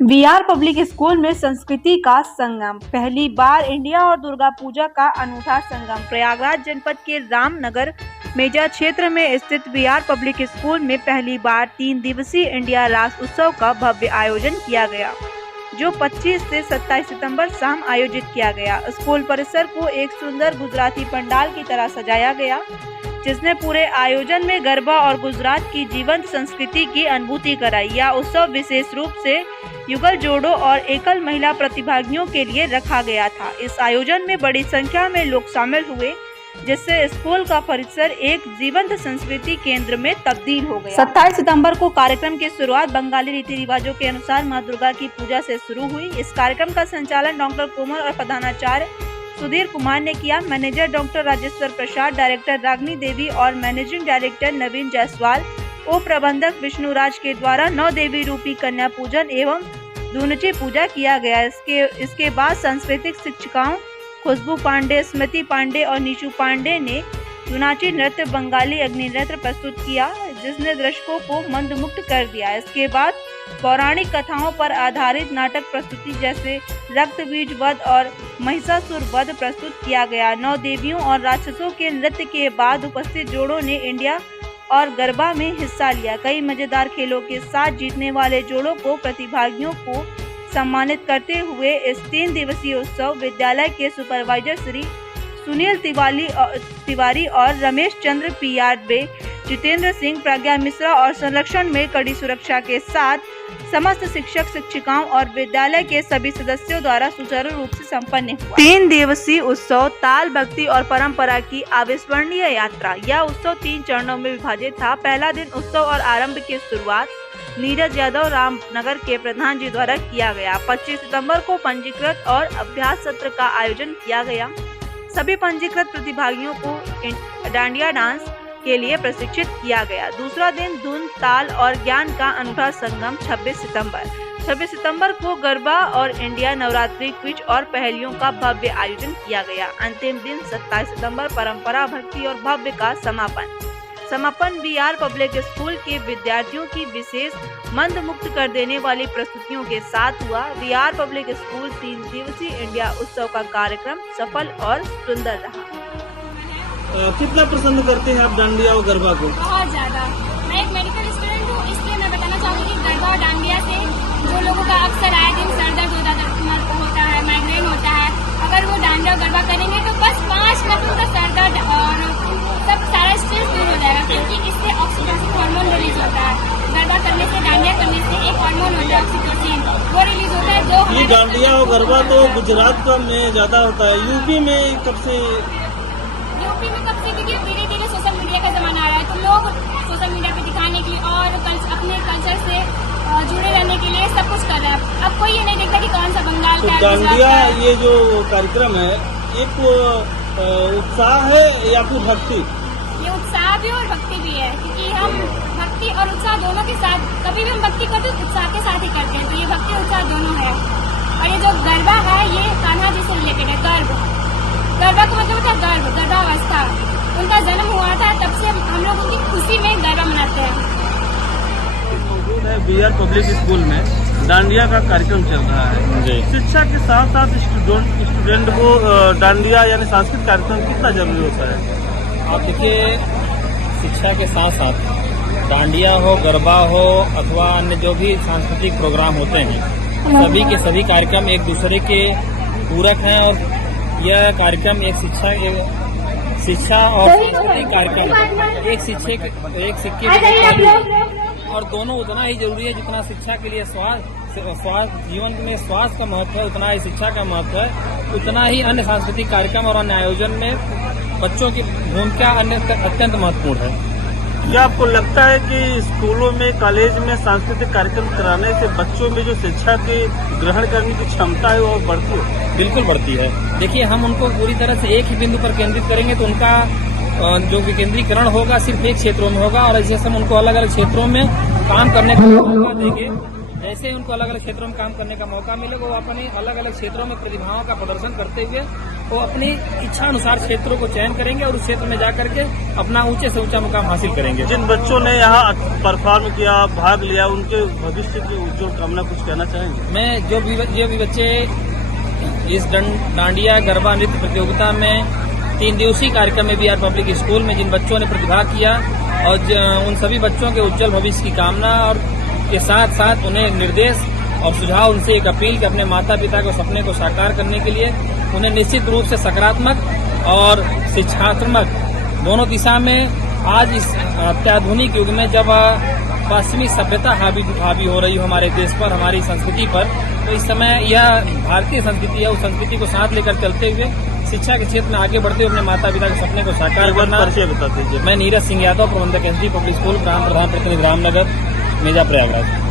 Bihar public school में संस्कृति का संगम। पहली बार इंडिया और दुर्गा पूजा का अनूठा संगम। प्रयागराज जनपद के रामनगर मेजा क्षेत्र में स्थित बिहार पब्लिक स्कूल में पहली बार 3 दिवसीय इंडिया रास उत्सव का भव्य आयोजन किया गया, जो 25 से 27 सितंबर शाम आयोजित किया गया। स्कूल परिसर को एक सुंदर गुजराती पंडाल की तरह सजाया गया, जिसने पूरे आयोजन में गरबा और गुजरात की जीवंत संस्कृति की अनुभूति कराई। यह उत्सव विशेष रूप से युगल जोड़ों और एकल महिला प्रतिभागियों के लिए रखा गया था। इस आयोजन में बड़ी संख्या में लोग शामिल हुए, जिससे स्कूल का परिसर एक जीवंत संस्कृति केंद्र में तब्दील हो गया। 27 सितंबर को कार्यक्रम की शुरुआत बंगाली रीति रिवाजों के अनुसार मां दुर्गा की पूजा से शुरू हुई। इस कार्यक्रम का संचालन डॉक्टर कोमल और प्रधानाचार्य सुधीर कुमार ने किया। Manager doctor Rajeshwar Prasad, director रागनी देवी और मैनेजिंग डायरेक्टर नवीन जायसवाल, उप प्रबंधक विष्णुराज के द्वारा 9 देवी रूपी कन्या पूजन एवं धूनची पूजा किया गया। इसके बाद सांस्कृतिक शिक्षिकाओं खुशबू पांडे, स्मृति पांडे और नीशू पांडे ने धुनाची नृत्य बंगाली अग्नि नृत्य प्रस्तुत किया, जिसने दर्शकों को मंत्रमुग्ध कर दिया। इसके बाद पौराणिक कथाओं पर आधारित नाटक प्रस्तुति जैसे रक्त बीज वध और महिषासुर वध प्रस्तुत किया गया। 9 देवियों और राक्षसों के नृत्य के बाद उपस्थित जोड़ों ने इंडिया और गरबा में हिस्सा लिया। कई मजेदार खेलों के साथ जीतने वाले जोड़ों को प्रतिभागियों को सम्मानित करते हुए इस 3 दिवसीय उत्सव विद्यालय के सुपरवाइजर श्री सुनील तिवारी और रमेश चंद्र PRB, जितेंद्र सिंह, प्रज्ञा मिश्रा और संरक्षण में कड़ी सुरक्षा के साथ समस्त शिक्षक शिक्षिकाओं और विद्यालय के सभी सदस्यों द्वारा सुचारू रूप से संपन्न हुआ। 3 दिवसीय उत्सव ताल, भक्ति और परंपरा की अविस्मरणीय यात्रा। यह उत्सव 3 चरणों में विभाजित था। पहला दिन उत्सव और आरंभ की शुरुआत नीरज यादव रामनगर के प्रधान जी द्वारा किया गया। 25 सितंबर को पंजीकृत और अभ्यास सत्र का आयोजन किया गया। सभी पंजीकृत प्रतिभागियों को डांडिया डांस के लिए प्रशिक्षित किया गया। दूसरा दिन धुन, ताल और ज्ञान का अनूठा संगम 26 सितंबर को गरबा और इंडिया नवरात्रि क्विज और पहेलियों का भव्य आयोजन किया गया। अंतिम दिन 27 सितंबर परंपरा, भक्ति और भव्य का समापन बिहार पब्लिक स्कूल के विद्यार्थियों की विशेष मंत्रमुग्ध कर देने वाली प्रस्तुतियों के साथ हुआ। बिहार पब्लिक स्कूल 3 दिवसीय इंडिया उत्सव का कार्यक्रम सफल और सुंदर रहा। कितना पसंद करते हैं आप डांडिया और गरबा को? बहुत ज्यादा। मैं एक मेडिकल स्टूडेंट हूँ, इसलिए मैं बताना चाहूँगी कि गरबा और डांडिया से जो लोगों का अक्सर आए दिन सर दर्द होता है, माइग्रेन होता है, अगर वो डांडिया और गरबा करेंगे तो बस 5 मिनट उनका सर दर्द और सब सारा स्ट्रेस दूर हो जाएगा, क्योंकि इससे ऑक्सीटोसिन हार्मोन रिलीज होता है। गरबा करने से, डांडिया करने से एक हार्मोन होता है ऑक्सीटोसिन, वो रिलीज होता है। जो ये डांडिया और गरबा तो गुजरात का में ज्यादा होता है, यूपी में कब से? क्योंकि धीरे-धीरे सोशल मीडिया का जमाना आ रहा है, तो लोग सोशल मीडिया पे दिखाने के लिए और अपने कल्चर से जुड़े रहने के लिए सब कुछ कर रहा है। अब कोई ये नहीं देखता कि कौन सा बंगाल का है। डांडिया ये जो कार्यक्रम है, एक उत्साह है या फिर भक्ति? ये उत्साह भी और भक्ति भी है, क्योंकि हम भक्ति और उत्साह दोनों के साथ, कभी भी हम भक्ति करते हैं उत्साह के साथ ही करते हैं, तो ये भक्ति और उत्साह दोनों है। और ये जो गरबा है, ये कान्हा जी से रिलेटेड है। गरबा का मतलब होता है गर्भ, गर्भावस्था। उनका जन्म हुआ था, तब से हम लोग उनकी खुशी में गरबा मनाते हैं। मौजूद है बिहार पब्लिक स्कूल में डांडिया का कार्यक्रम चल रहा है। शिक्षा के साथ साथ स्टूडेंट को डांडिया यानी सांस्कृतिक कार्यक्रम कितना जरूरी होता है? आप देखिए, शिक्षा के साथ साथ डांडिया हो, गरबा हो अथवा अन्य जो भी सांस्कृतिक प्रोग्राम होते हैं, सभी के सभी कार्यक्रम एक दूसरे के पूरक हैं। और यह कार्यक्रम एक शिक्षा और सांस्कृतिक कार्यक्रम एक सिक्के और दोनों उतना ही जरूरी है जितना शिक्षा के लिए स्वास्थ्य जीवन में स्वास्थ्य का महत्व है, उतना ही शिक्षा का महत्व है, उतना ही अन्य सांस्कृतिक कार्यक्रम और अन्य आयोजन में बच्चों की भूमिका अत्यंत महत्वपूर्ण है। क्या आपको लगता है कि स्कूलों में, कॉलेज में सांस्कृतिक कार्यक्रम कराने से बच्चों में जो शिक्षा के ग्रहण करने की क्षमता है वो बढ़ती है? बिल्कुल बढ़ती है। देखिए, हम उनको पूरी तरह से एक ही बिंदु पर केंद्रित करेंगे तो उनका जो विकेंद्रीकरण होगा सिर्फ एक क्षेत्रों में होगा, और जैसे हम उनको अलग अलग क्षेत्रों में काम करने का मौका देंगे, जैसे ही उनको अलग अलग क्षेत्रों में काम करने का मौका मिलेगा, वो अपने अलग अलग क्षेत्रों में प्रतिभाओं का प्रदर्शन करते हुए वो अपनी इच्छा अनुसार क्षेत्रों को चयन करेंगे और उस क्षेत्र में जाकर के अपना ऊंचे से ऊंचा मुकाम हासिल करेंगे। जिन बच्चों ने यहाँ परफॉर्म किया, भाग लिया, उनके भविष्य की उज्जवल कामना कुछ कहना चाहेंगे? मैं जो भी बच्चे इस डांडिया गरबा नृत्य प्रतियोगिता में 3 दिवसीय कार्यक्रम में BR पब्लिक स्कूल में जिन बच्चों ने प्रतिभाग किया और उन सभी बच्चों के उज्जवल भविष्य की कामना और के साथ साथ उन्हें एक निर्देश और सुझाव, उनसे एक अपील कि अपने माता पिता के सपने को साकार करने के लिए उन्हें निश्चित रूप से सकारात्मक और शिक्षात्मक दोनों दिशा में आज इस अत्याधुनिक युग में जब पश्चिमी सभ्यता हावी हो रही हो हमारे देश पर, हमारी संस्कृति पर, तो इस समय यह भारतीय संस्कृति है, उस संस्कृति को साथ लेकर चलते हुए शिक्षा के क्षेत्र में आगे बढ़ते हुए अपने माता पिता के सपने को साकार करना। बता दीजिए। मैं नीरज सिंह यादव, प्रबंधक SD पब्लिक स्कूल, ग्राम प्रधान प्रतिनिधि रामनगर, मेजा प्रयागराज।